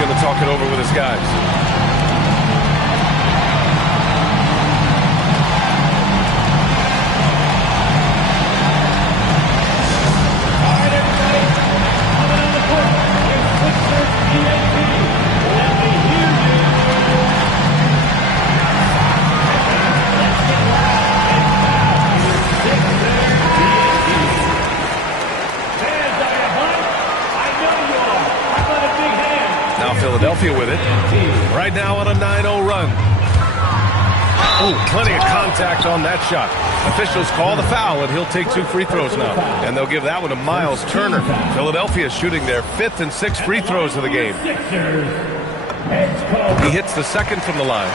going to talk it over with his guys. Philadelphia with it. Right now on a 9-0 run. Oh, plenty of contact on that shot. Officials call the foul, and he'll take 2 free throws now. And they'll give that one to Miles Turner. Philadelphia shooting their 5th and 6th free throws of the game. He hits the second from the line.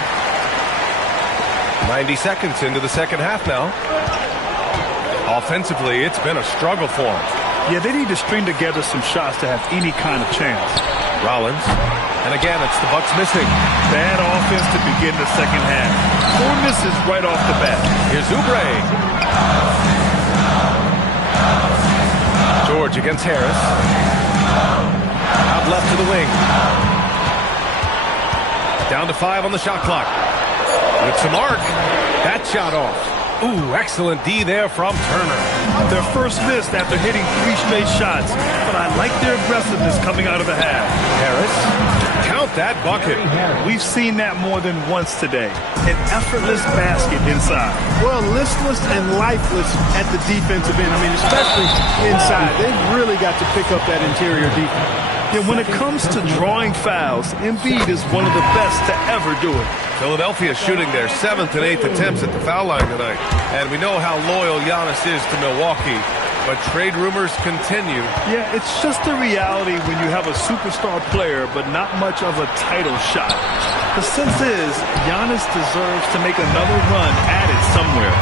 90 seconds into the second half now. Offensively, it's been a struggle for him. Yeah, they need to string together some shots to have any kind of chance. Rollins. And again, it's the Bucks missing. Bad offense to begin the second half. 4 misses right off the bat. Here's Oubre. George against Harris. Out left to the wing. Down to 5 on the shot clock. With some arc. That shot off. Ooh, excellent D there from Turner. Their first miss after hitting 3 straight shots, but I like their aggressiveness coming out of the half. Harris, count that bucket. We've seen that more than once today. An effortless basket inside. Well, listless and lifeless at the defensive end. I mean, especially inside. They've really got to pick up that interior defense. Yeah, when it comes to drawing fouls, Embiid is one of the best to ever do it. Philadelphia shooting their 7th and 8th attempts at the foul line tonight. And we know how loyal Giannis is to Milwaukee, but trade rumors continue. Yeah, it's just the reality when you have a superstar player, but not much of a title shot. The sense is, Giannis deserves to make another run at it somewhere.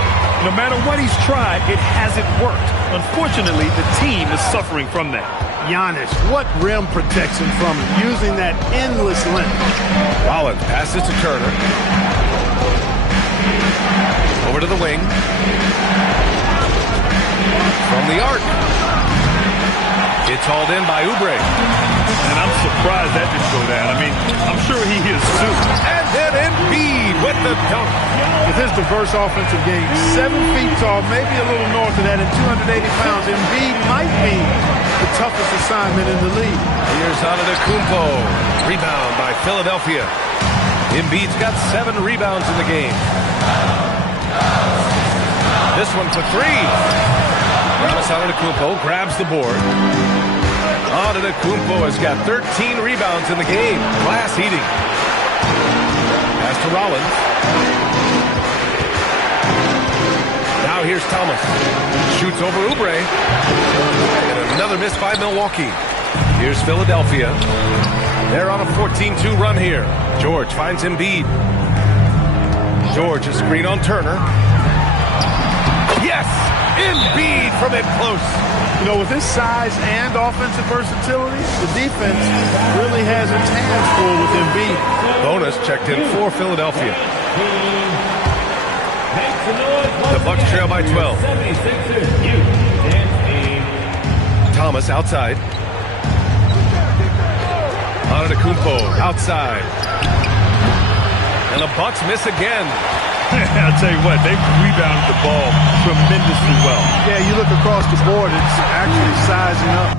No matter what he's tried, it hasn't worked. Unfortunately, the team is suffering from that. Giannis, what rim protection from him, using that endless length. Rollins passes to Turner. Over to the wing. From the arc. It's hauled in by Oubre. And I'm surprised that didn't go down. I mean, I'm sure he is too. And then Embiid with the dunk. With his diverse offensive game, 7 feet tall, maybe a little north of that, and 280 pounds, Embiid might be the toughest assignment in the league. Here's Antetokounmpo. Rebound by Philadelphia. Embiid's got 7 rebounds in the game. This one for 3. Giannis Antetokounmpo grabs the board. Antetokounmpo has got 13 rebounds in the game. Glass eating. Pass to Rollins. Now here's Thomas. Shoots over Oubre. And another miss by Milwaukee. Here's Philadelphia. They're on a 14-2 run here. George finds Embiid. George, a screen on Turner. Yes! Embiid from it close. You know, with his size and offensive versatility, the defense really has its hands full with Embiid. Bonus checked in for Philadelphia. The Bucks trail by 12. Thomas outside. Antetokounmpo outside. And the Bucks miss again. I'll tell you what, they've rebounded the ball tremendously well. Yeah, you look across the board, it's actually sizing up.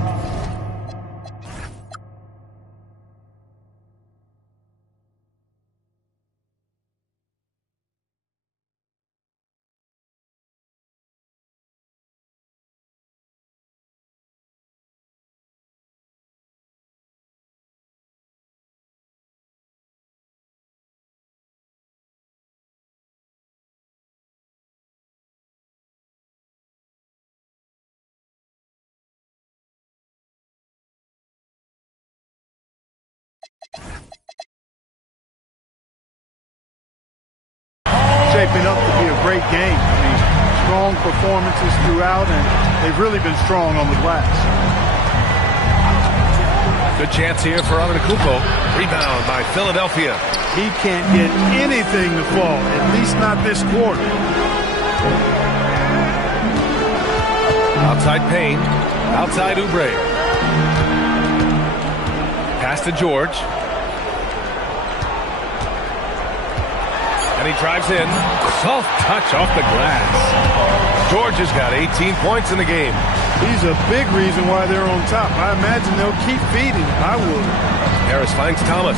Shaping up to be a great game. I mean, strong performances throughout, and they've really been strong on the glass. Good chance here for Antetokounmpo. Rebound by Philadelphia. He can't get anything to fall, at least not this quarter. Outside Payne. Outside Oubre. Pass to George. And he drives in. Soft touch off the glass. George has got 18 points in the game. He's a big reason why they're on top. I imagine they'll keep feeding. I would. Harris finds Thomas.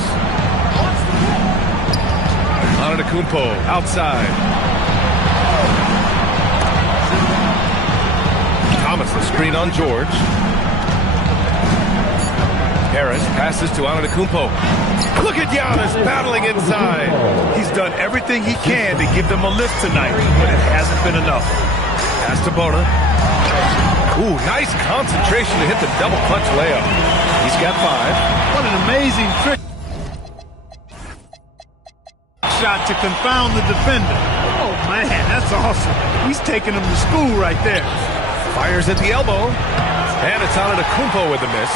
Antetokounmpo outside. Thomas the screen on George. Harris passes to Antetokounmpo. Look at Giannis battling inside. He's done everything he can to give them a lift tonight, but it hasn't been enough. Pass to Bona. Ooh, nice concentration to hit the double clutch layup. He's got 5. What an amazing trick shot to confound the defender. Oh, man, that's awesome. He's taking him to school right there. Fires at the elbow. And it's Antetokounmpo with the miss.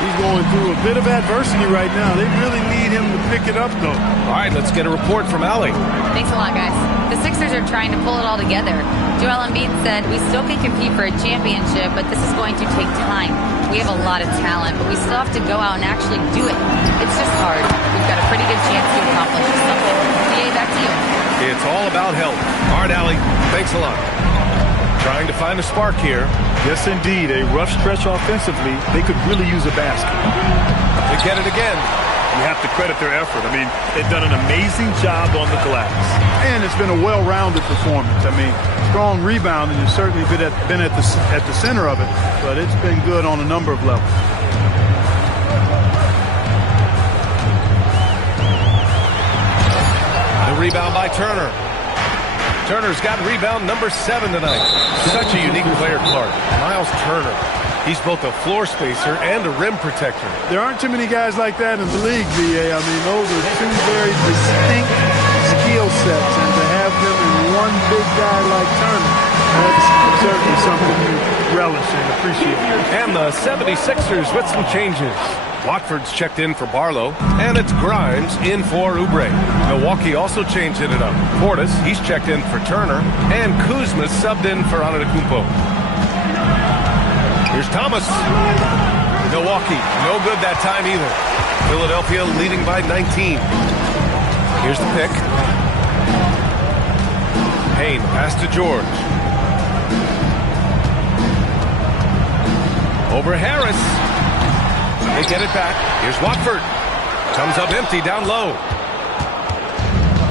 He's going through a bit of adversity right now. They really need him to pick it up, though. All right, let's get a report from Allie. Thanks a lot, guys. The Sixers are trying to pull it all together. Joel Embiid said, "We still can compete for a championship, but this is going to take time. We have a lot of talent, but we still have to go out and actually do it. It's just hard. We've got a pretty good chance to accomplish something." DA, back to you. It's all about health. All right, Allie, thanks a lot. Trying to find a spark here. Yes, indeed. A rough stretch offensively. They could really use a basket. They get it again. You have to credit their effort. I mean, they've done an amazing job on the glass. And it's been a well-rounded performance. I mean, strong rebounding has certainly been at the center of it, but it's been good on a number of levels. The rebound by Turner. Turner's got rebound number 7 tonight. Such a unique player, Clark. Miles Turner. He's both a floor spacer and a rim protector. There aren't too many guys like that in the league, VA. I mean, those are two very distinct skill sets, and to have them in one big guy like Turner, that's certainly something you relish and appreciate. And the 76ers with some changes. Watford's checked in for Barlow, and it's Grimes in for Oubre. Milwaukee also changed it up. Portis, he's checked in for Turner, and Kuzma subbed in for Antetokounmpo. Here's Thomas. Milwaukee, no good that time either. Philadelphia leading by 19. Here's the pick. Payne, pass to George. Over Harris. They get it back. Here's Watford. Comes up empty down low.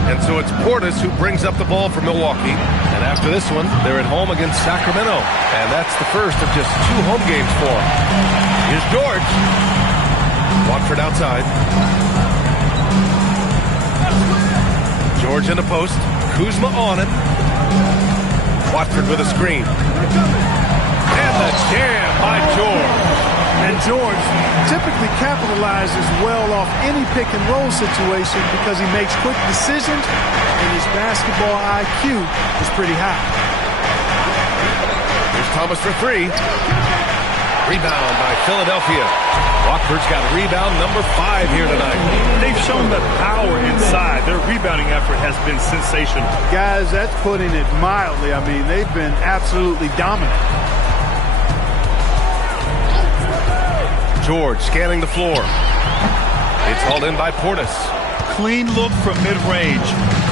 And so it's Portis who brings up the ball for Milwaukee. And after this one, they're at home against Sacramento. And that's the first of just 2 home games for them. Here's George. Watford outside. George in the post. Kuzma on it. Watford with a screen. And the jam by George. And George typically capitalizes well off any pick-and-roll situation because he makes quick decisions and his basketball IQ is pretty high. Here's Thomas for 3. Rebound by Philadelphia. Watford's got rebound number 5 here tonight. They've shown the power inside. Their rebounding effort has been sensational. Guys, that's putting it mildly. I mean, they've been absolutely dominant. George scanning the floor. It's hauled in by Portis. Clean look from mid-range.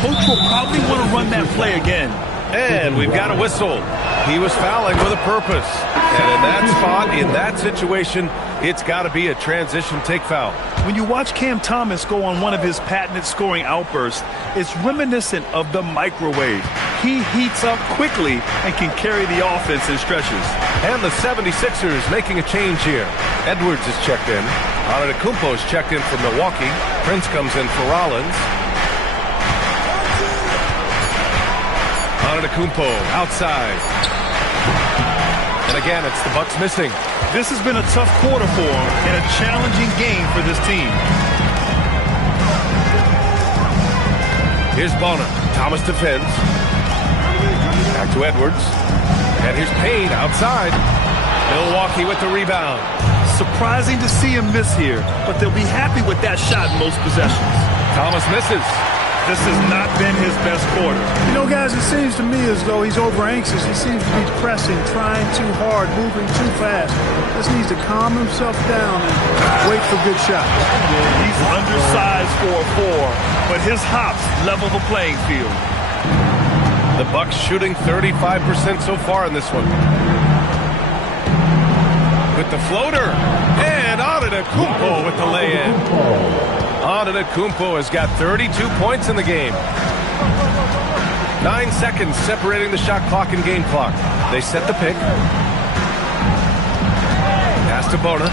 Coach will probably want to run that play again. And we've got a whistle. He was fouling with a purpose. And in that spot, in that situation, it's got to be a transition take foul. When you watch Cam Thomas go on one of his patented scoring outbursts, it's reminiscent of the microwave. He heats up quickly and can carry the offense in stretches. And the 76ers making a change here. Edwards is checked in. Antetokounmpo is checked in for Milwaukee. Prince comes in for Rollins. Antetokounmpo outside. And again, it's the Bucks missing. This has been a tough quarter for him and a challenging game for this team. Here's Bona. Thomas defends. Back to Edwards. And here's Payne outside. Milwaukee with the rebound. Surprising to see him miss here, but they'll be happy with that shot in most possessions. Thomas misses. This has not been his best quarter. You know, guys, it seems to me as though he's over-anxious. He seems to be pressing, trying too hard, moving too fast. Just needs to calm himself down and wait for good shots. He's undersized for a 4. but his hops level the playing field. The Bucks shooting 35% so far in this one. With the floater, and Antetokounmpo with the lay-in. Antetokounmpo has got 32 points in the game. 9 seconds separating the shot clock and game clock. They set the pick. Pass to Bona.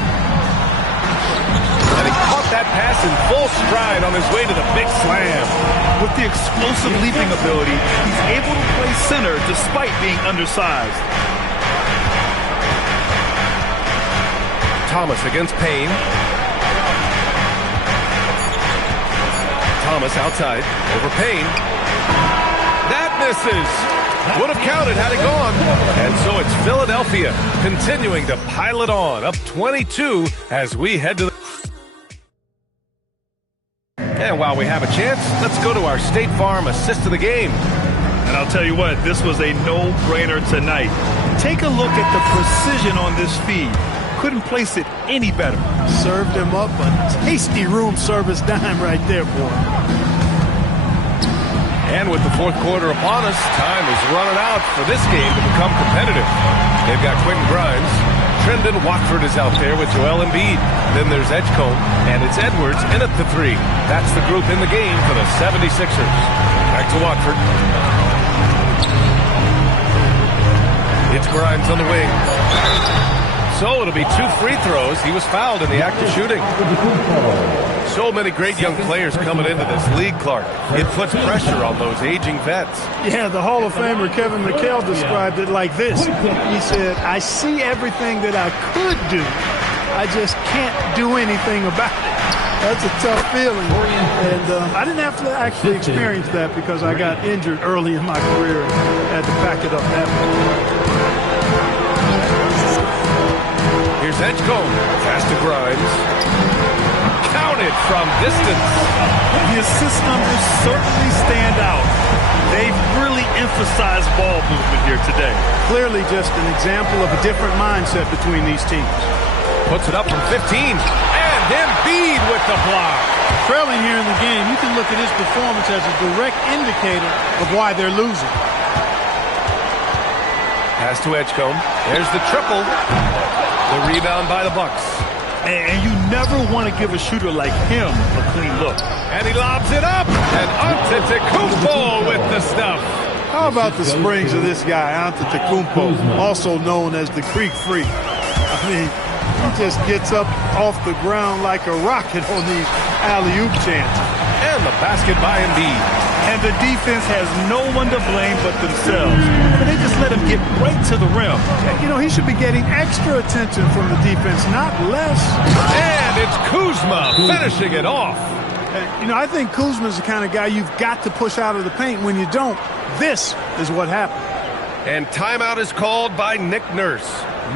And he caught that pass in full stride on his way to the big slam. With the explosive leaping ability, he's able to play center despite being undersized. Thomas against Payne. Thomas outside over Payne. That misses. Would have counted had it gone. And so it's Philadelphia continuing to pile it on, up 22 as we head to the... And while we have a chance, let's go to our State Farm assist of the game. And I'll tell you what, this was a no-brainer tonight. Take a look at the precision on this feed. Couldn't place it any better. Served him up a tasty room service dime right there, boy. And with the fourth quarter upon us, time is running out for this game to become competitive. They've got Quentin Grimes. Trendon Watford is out there with Joel Embiid. Then there's Edgecombe, and it's Edwards in at the 3. That's the group in the game for the 76ers. Back to Watford. It's Grimes on the wing. So it'll be 2 free throws. He was fouled in the act of shooting. So many great young players coming into this league, Clark. It puts pressure on those aging vets. Yeah, the Hall of Famer Kevin McHale described it like this. He said, I see everything that I could do. I just can't do anything about it. That's a tough feeling. And I didn't have to actually experience that because I got injured early in my career and had to pack it up that way. Here's Edgecombe. Pass to Grimes. Counted from distance. The assist numbers certainly stand out. They've really emphasized ball movement here today. Clearly just an example of a different mindset between these teams. Puts it up from 15. And Embiid with the block. Trailing here in the game, you can look at his performance as a direct indicator of why they're losing. Pass to Edgecombe. There's the triple. The rebound by the Bucks. And you never want to give a shooter like him a clean look. And he lobs it up. And Antetokounmpo with the stuff. How about the springs of this guy, Antetokounmpo, also known as the Creek Freak? I mean, he just gets up off the ground like a rocket on these alley-oop chances. And the basket by Embiid. And the defense has no one to blame but themselves. And they just let him get right to the rim. You know, he should be getting extra attention from the defense, not less. And it's Kuzma finishing it off. You know, I think Kuzma's the kind of guy you've got to push out of the paint. When you don't, this is what happened. And timeout is called by Nick Nurse.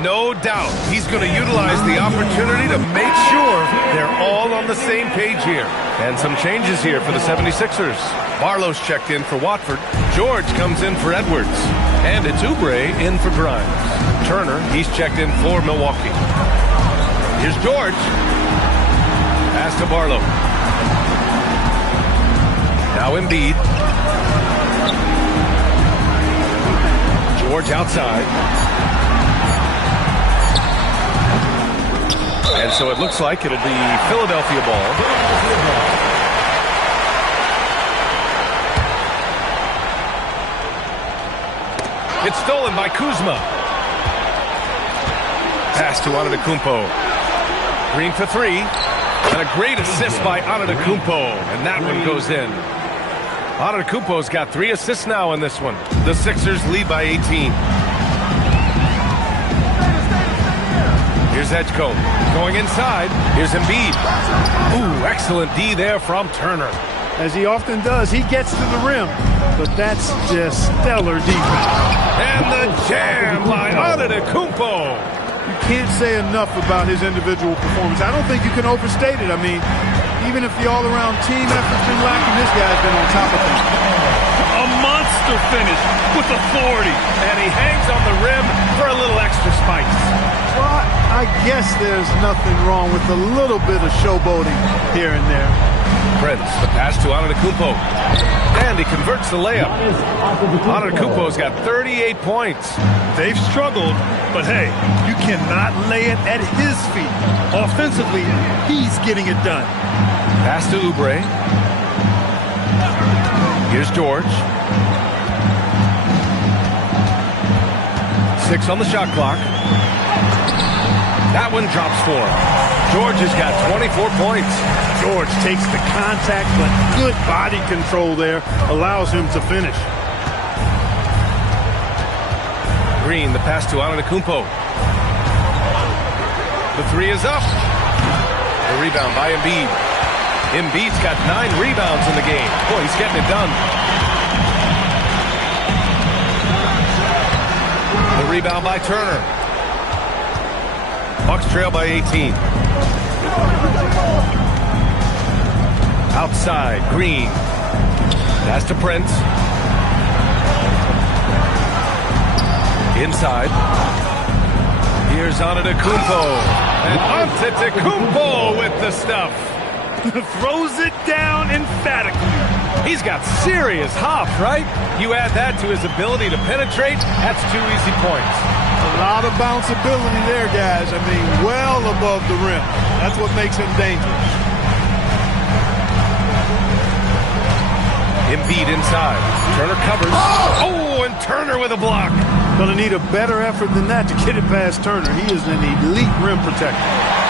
No doubt he's going to utilize the opportunity to make sure they're all on the same page here. And some changes here for the 76ers. Barlow's checked in for Watford. George comes in for Edwards. And it's Oubre in for Grimes. Turner, he's checked in for Milwaukee. Here's George. Pass to Barlow. Now Embiid. George outside. And so it looks like it'll be Philadelphia ball. It's stolen by Kuzma. Pass to Antetokounmpo. Green for 3. And a great assist by Antetokounmpo. And that one goes in. Antetokounmpo's got 3 assists now in this one. The Sixers lead by 18. Here's Edgecombe going inside. Here's Embiid. Ooh, excellent D there from Turner. As he often does, he gets to the rim, but that's just stellar defense. And the jam by Antetokounmpo. You can't say enough about his individual performance. I don't think you can overstate it. I mean, even if the all-around team effort's been lacking, this guy's been on top of things. A monster finish with authority. And he hangs on the rim for a little extra spice. Well, I guess there's nothing wrong with a little bit of showboating here and there. Prince, the pass to Antetokounmpo. And he converts the layup. Antetokounmpo's got 38 points. They've struggled, but hey, you cannot lay it at his feet. Offensively, he's getting it done. Pass to Oubre. Here's George. 6 on the shot clock. That one drops for him. George has got 24 points. George takes the contact, but good body control there allows him to finish. Green, the pass to Antetokounmpo. The 3 is up. The rebound by Embiid. Embiid's got 9 rebounds in the game. Boy, he's getting it done. The rebound by Turner. Bucks trail by 18. Outside, Green. Pass to Prince. Inside. Here's Antetokounmpo. And Antetokounmpo with the stuff. Throws it down emphatically. He's got serious hop, right? You add that to his ability to penetrate, that's 2 easy points. A lot of bounceability there, guys. I mean, well above the rim. That's what makes him dangerous. Embiid inside. Turner covers. Oh, and Turner with a block. Going to need a better effort than that to get it past Turner. He is an elite rim protector.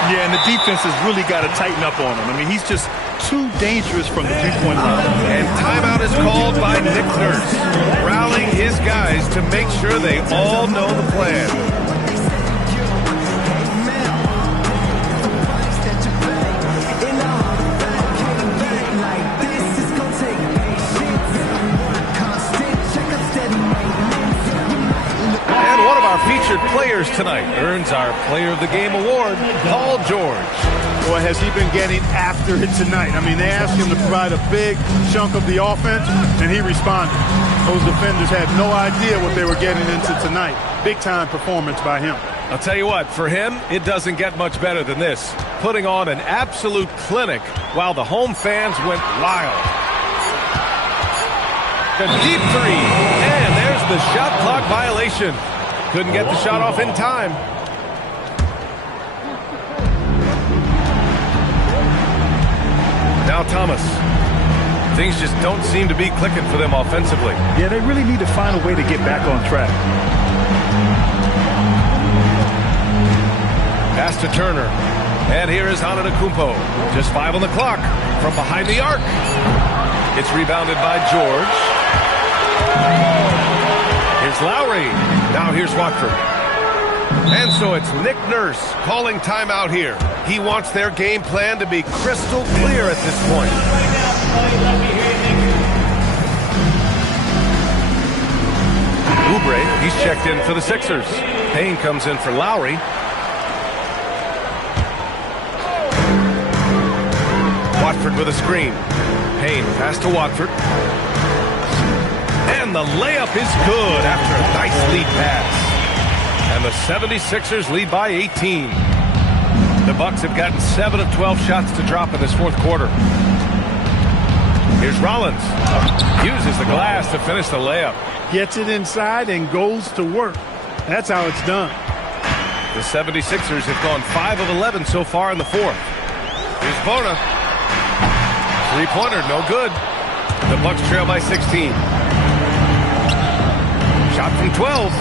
Yeah, and the defense has really got to tighten up on him. I mean, he's just too dangerous from the three-point line. And timeout is called by Nick Nurse, rallying his guys to make sure they all know the plan. Featured players tonight earns our Player of the Game award, Paul George. Boy, has he been getting after it tonight. I mean, they asked him to provide a big chunk of the offense, and he responded. Those defenders had no idea what they were getting into tonight. Big-time performance by him. I'll tell you what, for him, it doesn't get much better than this. Putting on an absolute clinic while the home fans went wild. A deep 3, and there's the shot clock violation. Couldn't get the shot off in time. Now Thomas. Things just don't seem to be clicking for them offensively. Yeah, they really need to find a way to get back on track. Pass to Turner. And here is Antetokounmpo. Just 5 on the clock from behind the arc. It's rebounded by George. Here's Lowry. Now here's Watford. And so it's Nick Nurse calling timeout here. He wants their game plan to be crystal clear at this point. Oubre, he's checked in for the Sixers. Payne comes in for Lowry. Watford with a screen. Payne pass to Watford. And the layup is good after a nice lead pass. And the 76ers lead by 18. The Bucks have gotten 7 of 12 shots to drop in this fourth quarter. Here's Rollins. Uses the glass to finish the layup. Gets it inside and goes to work. That's how it's done. The 76ers have gone 5 of 11 so far in the fourth. Here's Bona. Three-pointer, no good. The Bucks trail by 16. Shot from 12.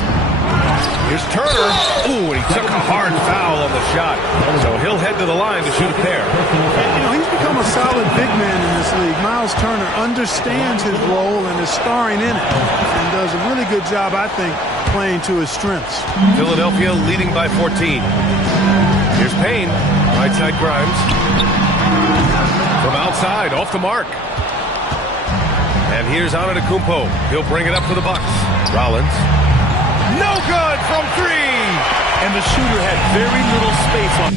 Here's Turner. Ooh, and he took a hard foul on the shot. So he'll head to the line to shoot a pair. You know, he's become a solid big man in this league. Myles Turner understands his role and is starring in it. And does a really good job, I think, playing to his strengths. Philadelphia leading by 14. Here's Payne. Right side Grimes. From outside, off the mark. And here's Antetokounmpo. He'll bring it up for the Bucks. Rollins. No good from 3. And the shooter had very little space on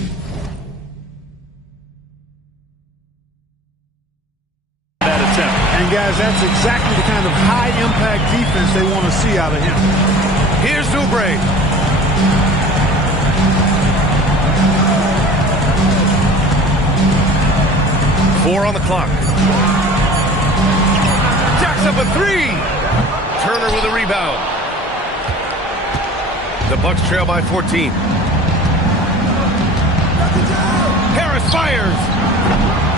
that attempt. And, guys, that's exactly the kind of high-impact defense they want to see out of him. Here's Oubre. Four on the clock. Jacks up a three. Turner with a rebound. The Bucks trail by 14. Harris fires.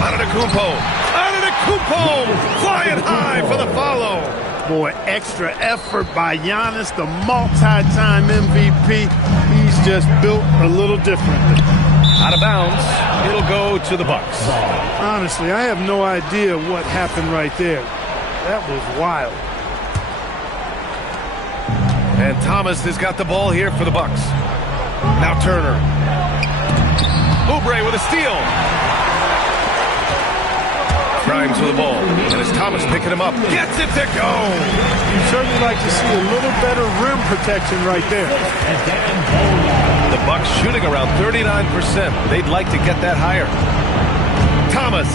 Antetokounmpo. Antetokounmpo flying high for the follow. Boy, extra effort by Giannis, the multi-time MVP. He's just built a little differently. Out of bounds. It'll go to the Bucks. Honestly, I have no idea what happened right there. That was wild. And Thomas has got the ball here for the Bucks. Now Turner. Oubre with a steal. Grimes with the ball. And it's Thomas picking him up. Gets it to go. You'd certainly like to see a little better rim protection right there. The Bucks shooting around 39%. They'd like to get that higher. Thomas.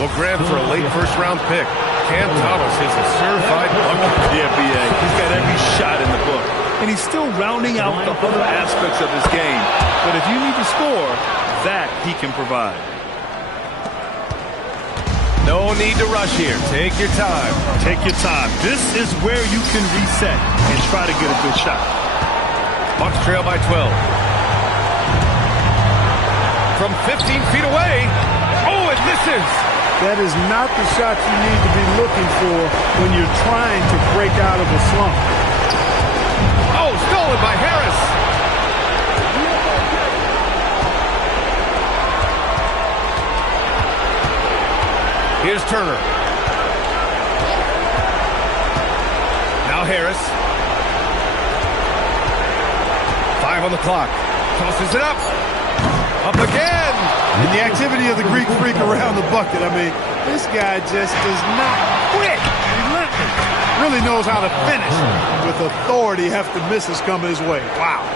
Will grab for a late first-round pick. Cam Thomas is a certified bucket. Yeah, B.A. He's got every shot in the book. And he's still rounding out the other aspects of his game. But if you need to score, that he can provide. No need to rush here. Take your time. Take your time. This is where you can reset and try to get a good shot. Bucks trail by 12. From 15 feet away. Oh, it misses. That is not the shot you need to be looking for when you're trying to break out of a slump. Oh, stolen by Harris. Here's Turner. Now Harris. 5 on the clock. Tosses it up. Up again. And the activity of the Greek freak around the bucket. I mean, this guy just does not quit. Relentless. Really knows how to finish. With authority, have to miss is coming his way. Wow.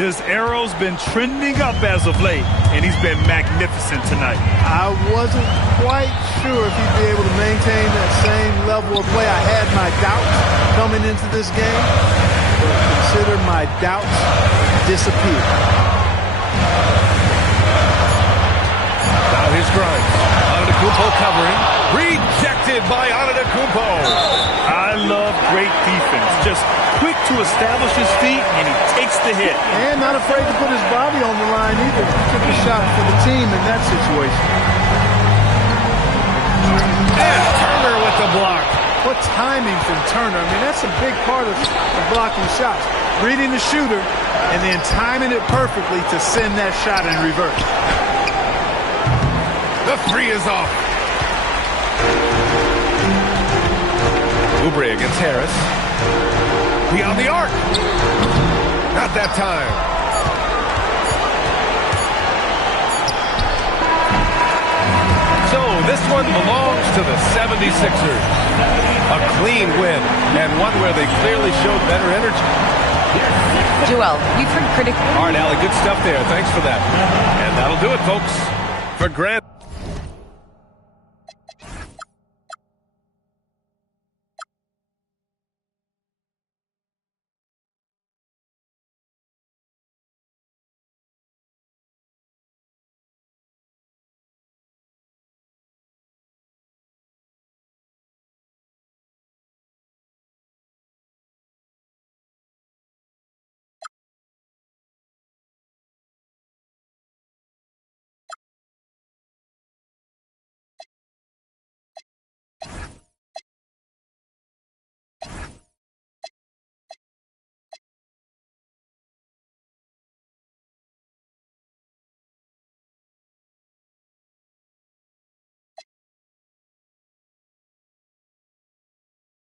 His arrow's been trending up as of late, and he's been magnificent tonight. I wasn't quite sure if he'd be able to maintain that same level of play. I had my doubts coming into this game, but consider my doubts disappear. Now here's Grimes. Antetokounmpo covering. Rejected by Antetokounmpo. I love great defense. Just quick to establish his feet, and he takes the hit. And not afraid to put his body on the line either. Took a shot for the team in that situation. And Turner with the block. What timing from Turner. I mean, that's a big part of blocking shots. Reading the shooter and then timing it perfectly to send that shot in reverse. The three is off. Oubre against Harris. Beyond the arc. Not that time. So this one belongs to the 76ers. A clean win, and one where they clearly showed better energy. Joel, you've heard critics. All right, Allie, good stuff there. Thanks for that. And that'll do it, folks. For Grant.